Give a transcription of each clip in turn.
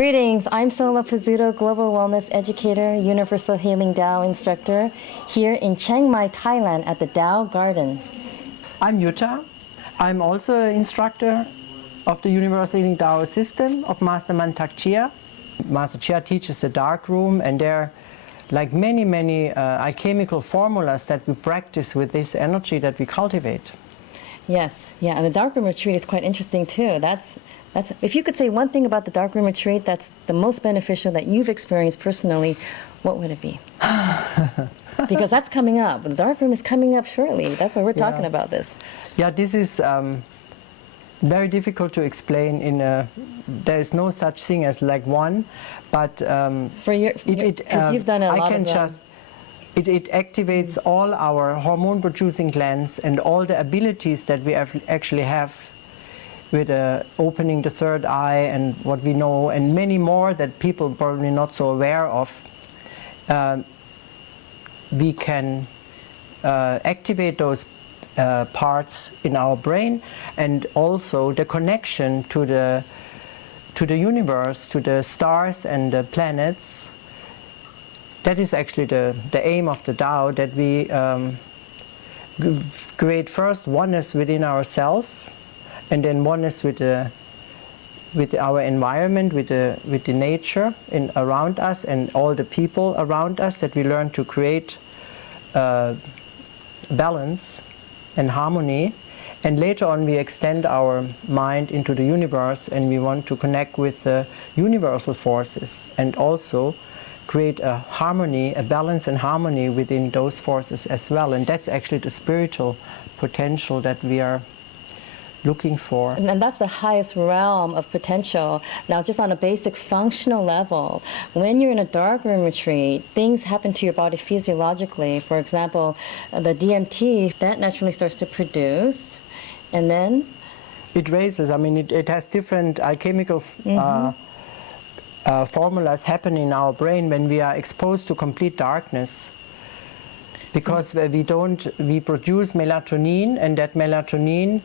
Greetings, I'm Solla Pizzuto, Global Wellness Educator, Universal Healing Tao Instructor, here in Chiang Mai, Thailand at the Tao Garden. I'm Jutta. I'm also an instructor of the Universal Healing Tao system of Master Mantak Chia. Master Chia teaches the dark room, and there are like many alchemical formulas that we practice with this energy that we cultivate. Yes, yeah, and the darkroom retreat is quite interesting too. That's if you could say one thing about the darkroom retreat that's the most beneficial that you've experienced personally, what would it be? Because that's coming up. The darkroom is coming up shortly. That's why we're talking about this. Yeah, this is very difficult to explain. There is no such thing as like one, but because you've done a lot of them. It activates all our hormone-producing glands and all the abilities that we actually have with opening the third eye and what we know, and many more that people probably not so aware of. We can activate those parts in our brain, and also the connection to the universe, to the stars and the planets. That is actually the aim of the Tao, that we create first oneness within ourselves, and then oneness with our environment, with the nature around us and all the people around us, that we learn to create balance and harmony. And later on we extend our mind into the universe, and we want to connect with the universal forces and also create a harmony, a balance and harmony within those forces as well. And that's actually the spiritual potential that we are looking for. And that's the highest realm of potential. Now, just on a basic functional level, when you're in a darkroom retreat, things happen to your body physiologically. For example, the DMT, that naturally starts to produce, and then? It raises. I mean, it has different alchemical formulas happen in our brain when we are exposed to complete darkness, because we produce melatonin, and that melatonin,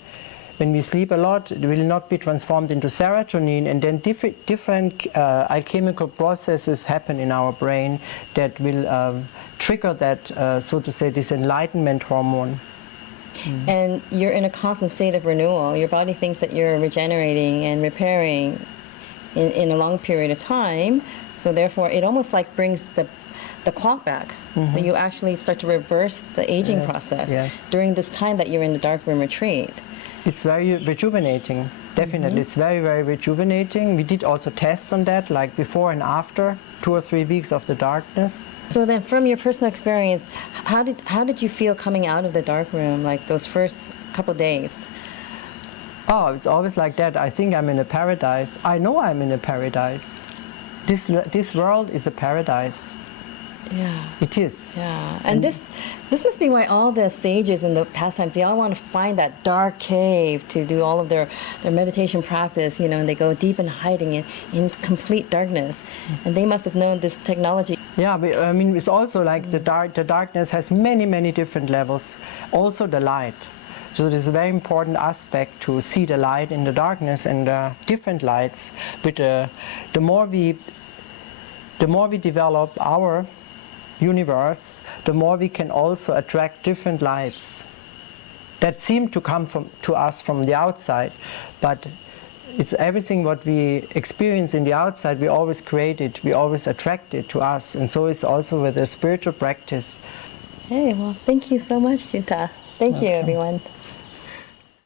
when we sleep a lot, it will not be transformed into serotonin, and then different alchemical processes happen in our brain that will trigger that, so to say, this enlightenment hormone. And you're in a constant state of renewal. Your body thinks that you're regenerating and repairing in a long period of time, so therefore it almost like brings the clock back. So you actually start to reverse the aging process during this time that you're in the darkroom retreat. It's very rejuvenating, definitely. It's very rejuvenating. We did also tests on that, like before and after 2 or 3 weeks of the darkness. So then, from your personal experience, how did you feel coming out of the darkroom, like those first couple days? Oh, it's always like that. I think I'm in a paradise. I know I'm in a paradise. This world is a paradise. Yeah. It is. Yeah. And this must be why all the sages in the past times, they all want to find that dark cave to do all of their meditation practice, and they go deep in hiding in complete darkness. And they must have known this technology. Yeah, but, I mean, it's also like the darkness has many different levels. Also the light. So there's a very important aspect to see the light in the darkness, and different lights. But the more we develop our universe, the more we can also attract different lights that seem to come to us from the outside, but it's everything what we experience in the outside, we always create it, we always attract it to us, and so it's also with the spiritual practice. Hey, well, thank you so much, Jutta. Thank you, everyone.